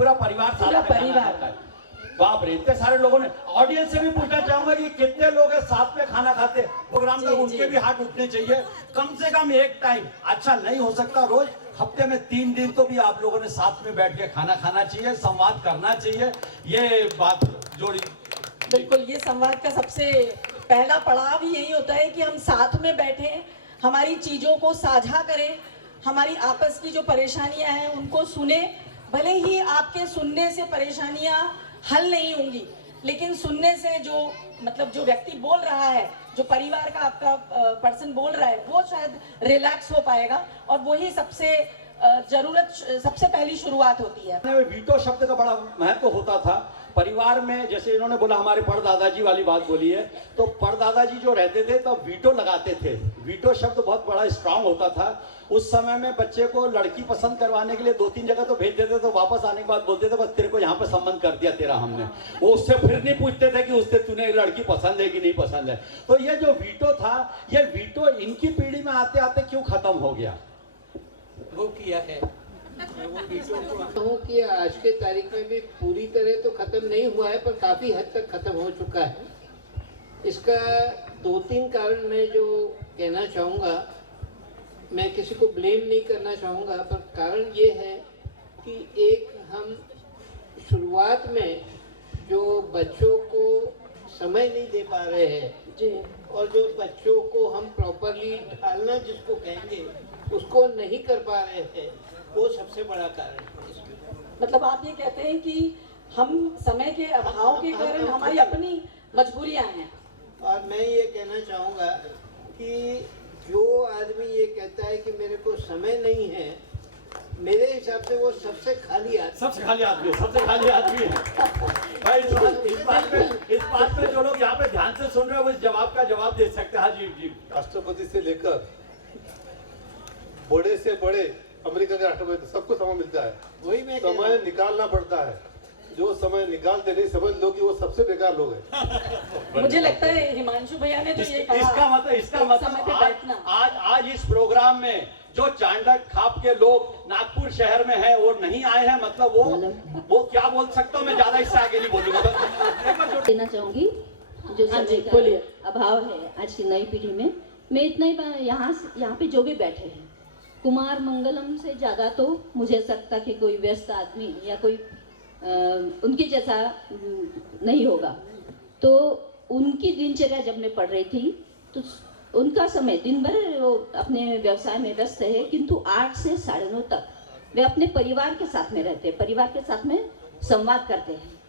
पूरा परिवार साथ में खाना खाता है। बाप रे, इतने सारे लोगों ने। ऑडियंस से भी पूछना चाहूंगा कि कितने लोग हैं साथ में खाना खाते प्रोग्राम का, उनके भी हाथ उठने चाहिए। कम से कम एक टाइम, अच्छा नहीं हो सकता रोज, हफ्ते में 3 दिन तो भी आप लोगों ने साथ में बैठ के खाना खाना चाहिए, संवाद करना चाहिए। ये बात जोड़ी। बिल्कुल, ये संवाद का सबसे पहला पड़ाव ही यही होता है कि हम साथ में बैठे, हमारी चीजों को साझा करें, हमारी आपस की जो परेशानियां हैं उनको सुने। भले ही आपके सुनने से परेशानियां हल नहीं होंगी, लेकिन सुनने से जो मतलब जो व्यक्ति बोल रहा है, जो परिवार का आपका पर्सन बोल रहा है, वो शायद रिलैक्स हो पाएगा, और वही सबसे जरूरत, सबसे पहली शुरुआत होती है। वीटो शब्द का बड़ा महत्व होता था परिवार में। जैसे इन्होंने बोला, हमारे परदादाजी वाली बात बोली है, तो परदादाजी जो रहते थे तब वीटो लगाते थे। वीटो शब्द बहुत बड़ा स्ट्रांग होता था उस समय में। बच्चे को लड़की पसंद करवाने के लिए 2-3 जगह तो भेज देते, तो वापस आने के बाद बोलते थे बस तेरे को यहाँ पे संबंध कर दिया तेरा हमने। वो उससे फिर नहीं पूछते थे कि उससे तूने लड़की पसंद है कि नहीं पसंद है। तो ये जो वीटो था, ये वीटो इनकी पीढ़ी में आते आते क्यों खत्म हो गया? वो किया है कहूँ कि आज के तारीख में भी पूरी तरह तो खत्म नहीं हुआ है, पर काफी हद तक खत्म हो चुका है। इसका 2-3 कारण मैं जो कहना चाहूँगा, मैं किसी को ब्लेम नहीं करना चाहूँगा, पर कारण ये है कि एक, हम शुरुआत में जो बच्चों को समय नहीं दे पा रहे हैं जी, और जो बच्चों को हम प्रॉपरली ढालना जिसको कहेंगे उसको नहीं कर पा रहे हैं, वो सबसे बड़ा कारण है। मतलब आप ये कहते हैं कि हम समय के अभाव के कारण हमारी अपनी मजबूरियां हैं। और मैं ये कहना चाहूँगा कि जो आदमी ये कहता है कि मेरे को समय नहीं है, मेरे हिसाब से वो सबसे खाली आदमी, सबसे खाली आदमी, सबसे खाली आदमी है भाई। इस बात में जो लोग यहाँ पे ध्यान से सुन रहे हैं वो इस जवाब का जवाब दे सकते हैं। हाँ जी जी। राष्ट्रपति से लेकर बड़े से बड़े अमेरिका के राष्ट्रपति सबको समय मिलता है। वही मैं समय निकालना पड़ता है। जो समय निकालते नहीं, समझ लो कि वो सबसे बेकार लोग हैं। मुझे लगता है हिमांशु भैया ने जो ये कहा, इसका मतलब आज इस प्रोग्राम में जो चांडक खाप के लोग नागपुर शहर में हैं वो नहीं आए हैं, मतलब वो क्या बोल सकता हूँ मैं, ज्यादा इससे आगे नहीं बोलूंगा। देना चाहूंगी जो समय का अभाव है आज की नई पीढ़ी में। मैं इतना ही यहाँ पे जो भी बैठे हैं, कुमार मंगलम से ज़्यादा तो मुझे सकता कि कोई व्यस्त आदमी या कोई उनके जैसा नहीं होगा। तो उनकी दिनचर्या जब मैं पढ़ रही थी तो उनका समय दिन भर वो अपने व्यवसाय में व्यस्त है, किंतु 8 से 9:30 तक वे अपने परिवार के साथ में रहते हैं, परिवार के साथ में संवाद करते हैं।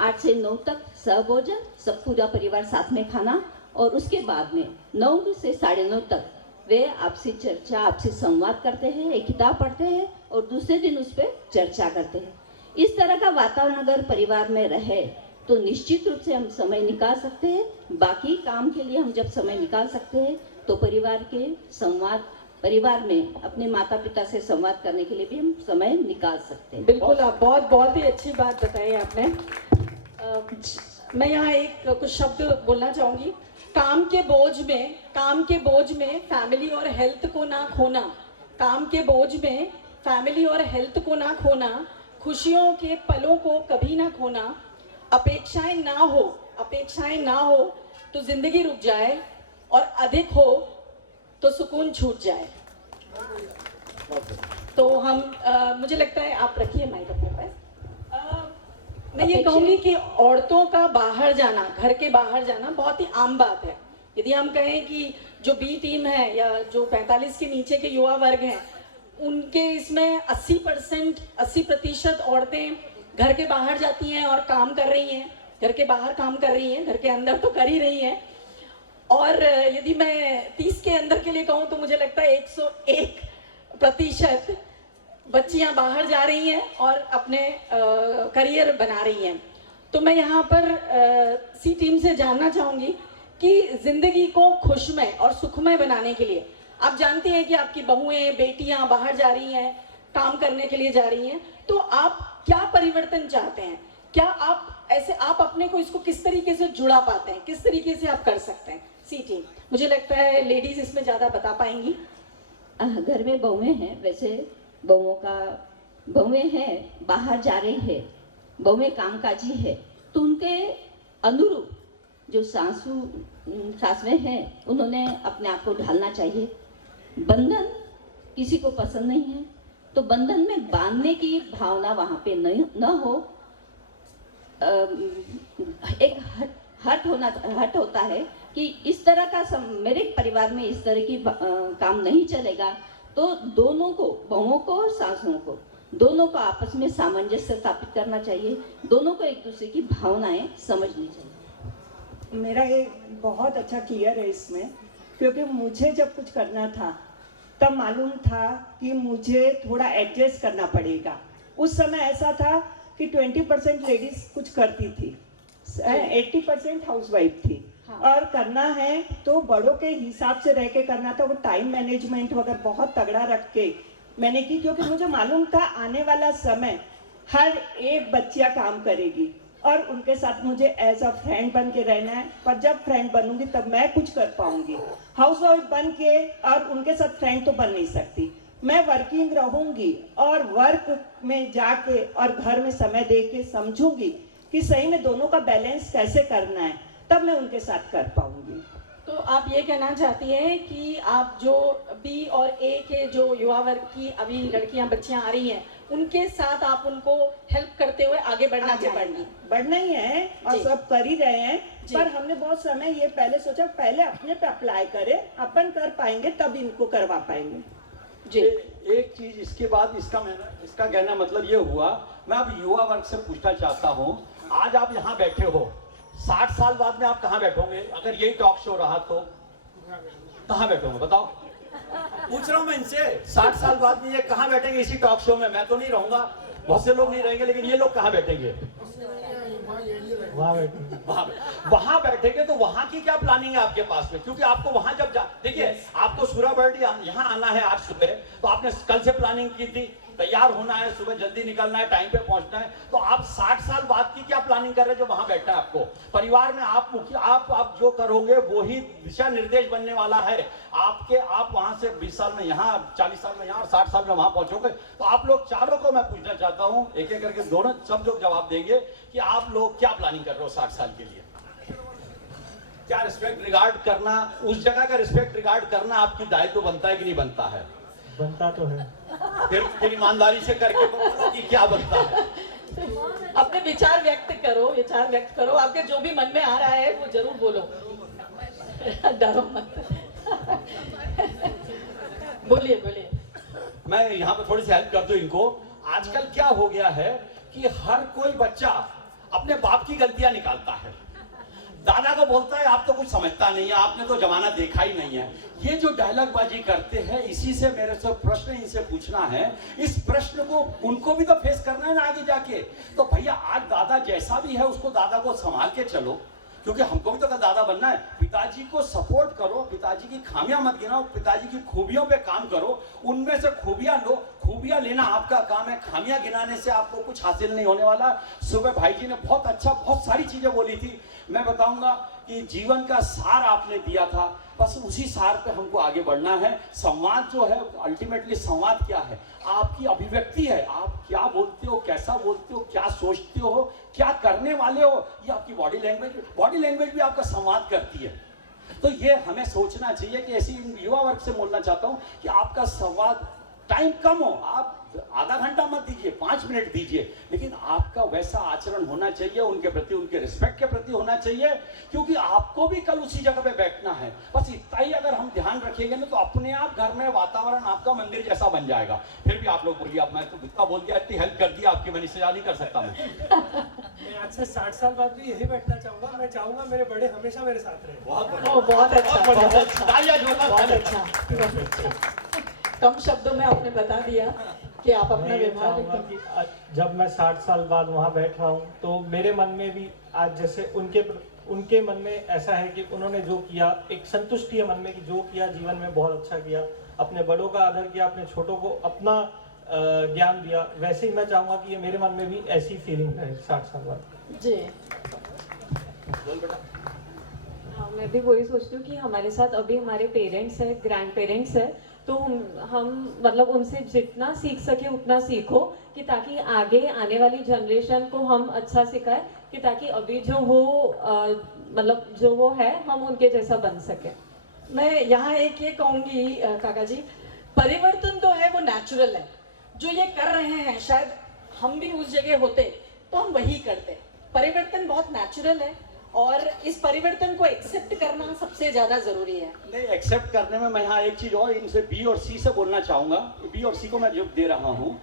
8 से 9 तक सहभोजन, सब पूरा परिवार साथ में खाना, और उसके बाद में 9 से 9:30 तक वे आपसी चर्चा, आपसी संवाद करते हैं, एक किताब पढ़ते हैं और दूसरे दिन उस पर चर्चा करते हैं। इस तरह का वातावरण अगर परिवार में रहे तो निश्चित रूप से हम समय निकाल सकते हैं। बाकी काम के लिए हम जब समय निकाल सकते हैं तो परिवार के संवाद, परिवार में अपने माता पिता से संवाद करने के लिए भी हम समय निकाल सकते हैं। बिल्कुल, आप बहुत ही अच्छी बात बताई आपने। मैं यहाँ एक कुछ शब्द बोलना चाहूँगी। काम के बोझ में फैमिली और हेल्थ को ना खोना, काम के बोझ में फैमिली और हेल्थ को ना खोना, खुशियों के पलों को कभी ना खोना, अपेक्षाएं ना हो तो जिंदगी रुक जाए, और अधिक हो तो सुकून छूट जाए। तो हम मुझे लगता है, आप रखिए माइक अपने पास। मैं ये कहूँगी कि औरतों का बाहर जाना, घर के बाहर जाना बहुत ही आम बात है। यदि हम कहें कि जो बी टीम है या जो 45 के नीचे के युवा वर्ग हैं, उनके इसमें 80% औरतें घर के बाहर जाती हैं और काम कर रही हैं, घर के बाहर काम कर रही हैं, घर के अंदर तो कर ही रही हैं। और यदि मैं 30 के अंदर के लिए कहूँ तो मुझे लगता है 101% बच्चियां बाहर जा रही हैं और अपने करियर बना रही हैं। तो मैं यहाँ पर सी टीम से जानना चाहूँगी कि जिंदगी को खुशमय और सुखमय बनाने के लिए, आप जानती हैं कि आपकी बहुएं, बेटियां बाहर जा रही हैं, काम करने के लिए जा रही हैं, तो आप क्या परिवर्तन चाहते हैं? क्या आप अपने को इसको किस तरीके से जुड़ा पाते हैं, किस तरीके से आप कर सकते हैं? सी टीम, मुझे लगता है लेडीज इसमें ज़्यादा बता पाएंगी। घर में बहुएं हैं, वैसे बहुओं का बहुएं हैं बाहर जा रही है, बहुएं कामकाजी है, तो उनके अनुरूप जो सासुएं हैं उन्होंने अपने आप को ढालना चाहिए। बंधन किसी को पसंद नहीं है, तो बंधन में बांधने की भावना वहाँ पे न हो। एक हट होता है कि इस तरह का मेरे परिवार में इस तरह की काम नहीं चलेगा, तो दोनों को, बहुओं को और सासुओं को, दोनों को आपस में सामंजस्य स्थापित करना चाहिए, दोनों को एक दूसरे की भावनाएं समझनी चाहिए। मेरा एक बहुत अच्छा क्लियर है इसमें, क्योंकि मुझे जब कुछ करना था तब मालूम था कि मुझे थोड़ा एडजस्ट करना पड़ेगा। उस समय ऐसा था कि 20% लेडीज कुछ करती थी, 80% हाउसवाइफ थी। हाँ। और करना है तो बड़ों के हिसाब से रह के करना था, वो टाइम मैनेजमेंट वगैरह बहुत तगड़ा रख के मैंने की, क्योंकि मुझे मालूम था आने वाला समय हर एक बच्चियाँ काम करेगी और उनके साथ मुझे एज अ फ्रेंड बन के रहना है। पर जब फ्रेंड बनूंगी तब मैं कुछ कर पाऊंगी। हाउसवाइफ बन के और उनके साथ फ्रेंड तो बन नहीं सकती। मैं वर्किंग रहूंगी और वर्क में जाके और घर में समय दे के समझूंगी कि सही में दोनों का बैलेंस कैसे करना है, तब मैं उनके साथ कर पाऊंगी। तो आप ये कहना चाहती हैं कि आप जो बी और ए के जो युवा वर्ग की अभी लड़कियां बच्चियां आ रही हैं, उनके साथ आप उनको हेल्प करते हुए आगे बढ़ना चाहेंगी? बढ़ना ही है और जी। सब कर ही रहे हैं। जी। पर हमने बहुत समय ये पहले सोचा, पहले अपने पे अप्लाई करें, अपन कर पाएंगे तब इनको करवा पाएंगे। जी। एक चीज इसके बाद इसका कहना मतलब ये हुआ, मैं अब युवा वर्ग से पूछना चाहता हूँ, आज आप यहाँ बैठे हो, 60 साल बाद में आप कहाँ बैठोगे? अगर यही टॉक शो रहा तो कहाँ बैठोगे बताओ? पूछ रहा हूँ मैं इनसे, 60 साल बाद में ये कहाँ बैठेंगे इसी टॉक शो में? मैं तो नहीं रहूंगा, बहुत से लोग नहीं रहेंगे, लेकिन ये लोग कहाँ बैठेंगे? वहां बैठेंगे तो वहां की क्या प्लानिंग है आपके पास में? क्योंकि आपको वहां जब देखिए, आपको सूराबर्डी यहाँ आना है आज सुबह, तो आपने कल से प्लानिंग की थी, तैयार होना है, सुबह जल्दी निकलना है, टाइम पे पहुंचना है, तो आप 60 साल बाद की क्या प्लानिंग कर रहे हैं जो वहां बैठा है आपको? परिवार में आप मुखिया, आप जो करोगे वो ही दिशा निर्देश बनने वाला है आपके। आप वहां से 20 साल में यहाँ, 40 साल में यहाँ और 60 साल में वहां पहुंचोगे। तो आप लोग चारों को मैं पूछना चाहता हूँ, एक एक करके दोनों सब लोग जवाब देंगे कि आप लोग क्या प्लानिंग कर रहे हो 60 साल के लिए? क्या रिस्पेक्ट रिगार्ड करना, उस जगह का रिस्पेक्ट रिगार्ड करना आपकी दायित्व बनता है कि नहीं बनता है? बनता तो है। फिर ईमानदारी से करके बोलो कि क्या बनता है। अपने विचार व्यक्त करो, आपके जो भी मन में आ रहा है वो जरूर बोलो, डरो मत। बोलिए। मैं यहाँ पे थोड़ी सी हेल्प कर दूं इनको। आजकल क्या हो गया है कि हर कोई बच्चा अपने बाप की गलतियां निकालता है, दादा को बोलता है आप तो कुछ समझता नहीं है, आपने तो जमाना देखा ही नहीं है। ये जो डायलॉग बाजी करते हैं, इसी से मेरे से प्रश्न इनसे पूछना है, इस प्रश्न को उनको भी तो फेस करना है ना आगे जाके। तो भैया आज दादा जैसा भी है उसको, दादा को संभाल के चलो, क्योंकि हमको भी तो कल दादा बनना है। पिताजी को सपोर्ट करो, पिताजी की खामियां मत गिनाओ, पिताजी की खूबियों पे काम करो, उनमें से खूबियां लो। खूबियां लेना आपका काम है, खामियां गिनाने से आपको कुछ हासिल नहीं होने वाला। सुबह भाई जी ने बहुत सारी चीजें बोली थी। मैं बताऊंगा कि जीवन का सार आपने दिया था, बस उसी सार पे हमको आगे बढ़ना है। संवाद जो है, अल्टीमेटली संवाद क्या है? आपकी अभिव्यक्ति है, आप क्या बोलते हो, कैसा बोलते हो, क्या सोचते हो, क्या करने वाले हो, ये आपकी बॉडी लैंग्वेज भी आपका संवाद करती है। तो ये हमें सोचना चाहिए कि ऐसी युवा वर्ग से बोलना चाहता हूं कि आपका संवाद, टाइम कम हो, आप आधा घंटा मत दीजिए, 5 मिनट दीजिए, लेकिन आपका वैसा आचरण होना चाहिए, उनके प्रति, उनके रिस्पेक्ट के प्रति होना चाहिए, क्योंकि आपको भी कल उसी जगह पे बैठना है। बस इतना ही अगर हम ध्यान रखेंगे ना, तो अपने आप घर में वातावरण आपका मंदिर जैसा बन जाएगा। फिर भी आप लोग बोलिए, अब मैं तो इतना बोल दिया, इतनी हेल्प कर दिया आपकी, मैं निश्चय नहीं कर सकता। मैं आज से 60 साल बाद भी यही बैठना चाहूंगा। मैं चाहूंगा मेरे बड़े हमेशा मेरे साथ रहे। बहुत अच्छा। कम शब्दों में आपने बता दिया कि आप अपना व्यवहार कि जब मैं 60 साल बाद वहाँ बैठ रहा हूँ, तो मेरे मन में भी आज जैसे उनके मन में ऐसा है कि उन्होंने जो किया, एक संतुष्टि है मन में कि जो किया जीवन में बहुत अच्छा किया, अपने बड़ों का आदर किया, अपने छोटों को अपना ज्ञान दिया। वैसे ही मैं चाहूँगा कि ये मेरे मन में भी ऐसी फीलिंग रहे 60 साल बाद। जी। हाँ, मैं भी वही सोचती हूँ कि हमारे साथ अभी हमारे पेरेंट्स है, ग्रैंड पेरेंट्स है, तो हम मतलब उनसे जितना सीख सके उतना सीखो, कि ताकि आगे आने वाली जनरेशन को हम अच्छा सिखाए, कि ताकि अभी जो वो मतलब जो वो है हम उनके जैसा बन सके। मैं यहाँ एक ये कहूँगी काका जी, परिवर्तन तो है वो नेचुरल है। जो ये कर रहे हैं शायद हम भी उस जगह होते तो हम वही करते। परिवर्तन बहुत नेचुरल है और इस परिवर्तन को एक्सेप्ट करना सबसे ज्यादा जरूरी है। नहीं, एक्सेप्ट करने में मैं यहाँ एक चीज और इनसे बी और सी से बोलना चाहूंगा। बी और सी को मैं जो दे रहा हूँ,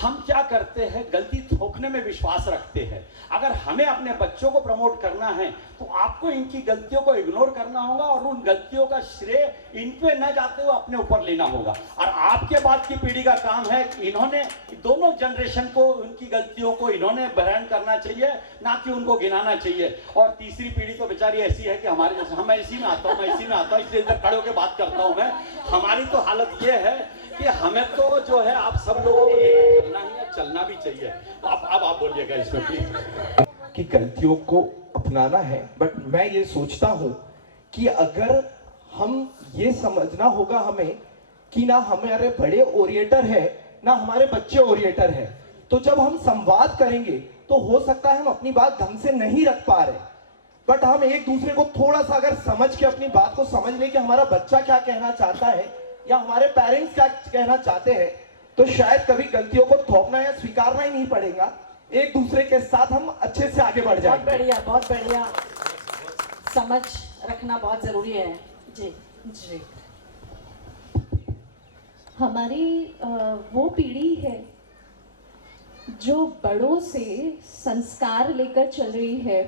हम क्या करते हैं, गलती थोपने में विश्वास रखते हैं। अगर हमें अपने बच्चों को प्रमोट करना है तो आपको इनकी गलतियों को इग्नोर करना होगा और उन गलतियों का श्रेय इन पे न जाते हुए अपने ऊपर लेना होगा। और आपके बाद की पीढ़ी का काम है कि इन्होंने दोनों जनरेशन को उनकी गलतियों को इन्होंने बहन करना चाहिए, ना कि उनको गिनाना चाहिए। और तीसरी पीढ़ी तो बेचारी ऐसी है कि हमारे जैसे, मैं इसी में आता हूँ इसलिए इधर खड़े होकर बात करता हूँ मैं। हमारी तो हालत ये है कि हमें तो जो है आप सब लोगों को लेकर चलना ही है, चलना भी चाहिए। अब आप बोलिएगा इसमें प्लीज। कि गलतियों को अपनाना है, बट मैं ये सोचता हूँ कि अगर हम ये समझना होगा हमें कि ना हमारे बड़े ओरिएटर है ना हमारे बच्चे ओरिएटर है, तो जब हम संवाद करेंगे तो हो सकता है हम अपनी बात ढंग से नहीं रख पा रहे, बट हम एक दूसरे को थोड़ा सा अगर समझ के अपनी बात को समझ ले कि हमारा बच्चा क्या कहना चाहता है या हमारे पेरेंट्स क्या कहना चाहते हैं, तो शायद कभी गलतियों को थोपना या स्वीकारना ही नहीं पड़ेगा। एक दूसरे के साथ हम अच्छे से आगे बढ़ जाएंगे। बहुत बढ़िया समझ रखना बहुत जरूरी है। जी जी, हमारी वो पीढ़ी है जो बड़ों से संस्कार लेकर चल रही है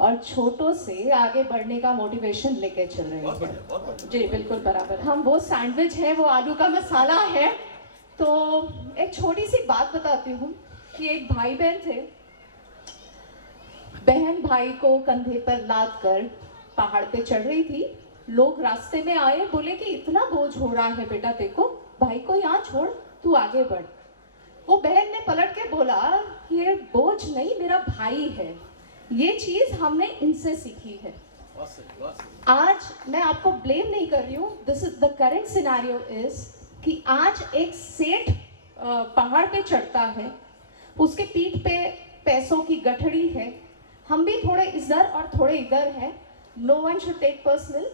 और छोटों से आगे बढ़ने का मोटिवेशन लेकर चल रही है। जी बिल्कुल बराबर। हम वो सैंडविच है, वो आलू का मसाला है। तो एक छोटी सी बात बताती हूँ कि एक भाई बहन थे, बहन भाई को कंधे पर लाद कर पहाड़ पे चढ़ रही थी। लोग रास्ते में आए, बोले कि इतना बोझ हो रहा है बेटा देखो, भाई को यहाँ छोड़, तू आगे बढ़। वो बहन ने पलट के बोला, ये बोझ नहीं मेरा भाई है। ये चीज हमने इनसे सीखी है। आज मैं आपको ब्लेम नहीं कर रही हूँ, this is the current scenario is कि आज एक सेठ पहाड़ पे चढ़ता है, उसके पीठ पे पैसों की गठड़ी है, हम भी थोड़े इधर और थोड़े इधर हैं, no one should take personal.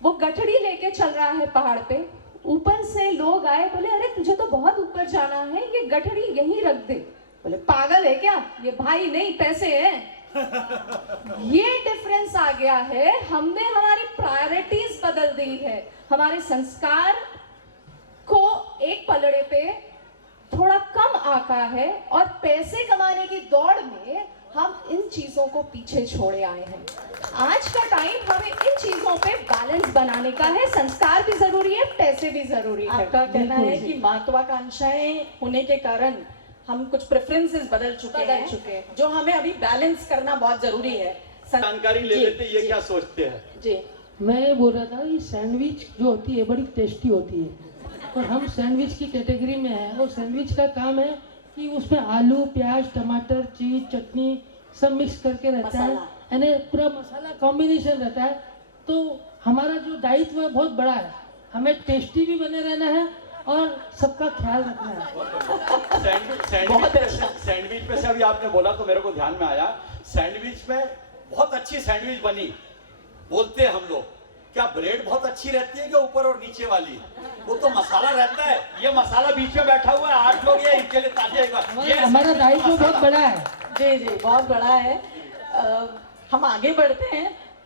वो गठड़ी लेके चल रहा है पहाड़ पे, ऊपर से लोग आए, बोले अरे तुझे तो बहुत ऊपर जाना है, ये गठड़ी यहीं रख दे। बोले पागल है क्या, ये भाई नहीं पैसे हैं। ये डिफरेंस आ गया है, हमने हमारी प्रायोरिटीज बदल दी है, हमारे संस्कार को एक पलड़े पे थोड़ा कम आका है और पैसे कमाने की दौड़ में हम इन चीजों को पीछे छोड़े आए हैं। आज का टाइम हमें इन चीजों पे बैलेंस बनाने का है, संस्कार भी जरूरी है, पैसे भी जरूरी है। आपका कहना है कि महत्वाकांक्षाएं होने के कारण हम कुछ प्रेफरेंसेस बदल चुके हैं, जो हमें अभी बैलेंस करना बहुत जरूरी है। जानकारी ले लेते ये क्या सोचते हैं। जी, मैं बोल रहा था ये सैंडविच जो होती है बड़ी टेस्टी होती है और हम सैंडविच की कैटेगरी में हैं और सैंडविच का काम है कि उसमें आलू, प्याज, टमाटर, चीज, चटनी सब मिक्स करके रहता है, यानी पूरा मसाला कॉम्बिनेशन रहता है। तो हमारा जो दायित्व है बहुत बड़ा है, हमें टेस्टी भी बने रहना है और सबका ख्याल रखना है। सैंडविच पे से अभी आपने बोला तो मेरे को ध्यान में आया, सैंडविच में बहुत अच्छी सैंडविच बनी बोलते हैं हम लोग, क्या ब्रेड बहुत अच्छी रहती है क्या ऊपर और नीचे वाली? वो तो मसाला रहता है, ये मसाला बीच में बैठा हुआ है, 8 लोग ये इनके लिए ताजे, ये हमारा दायित्व बहुत बड़ा है। जी जी बहुत बड़ा है। हम आगे बढ़ते हैं।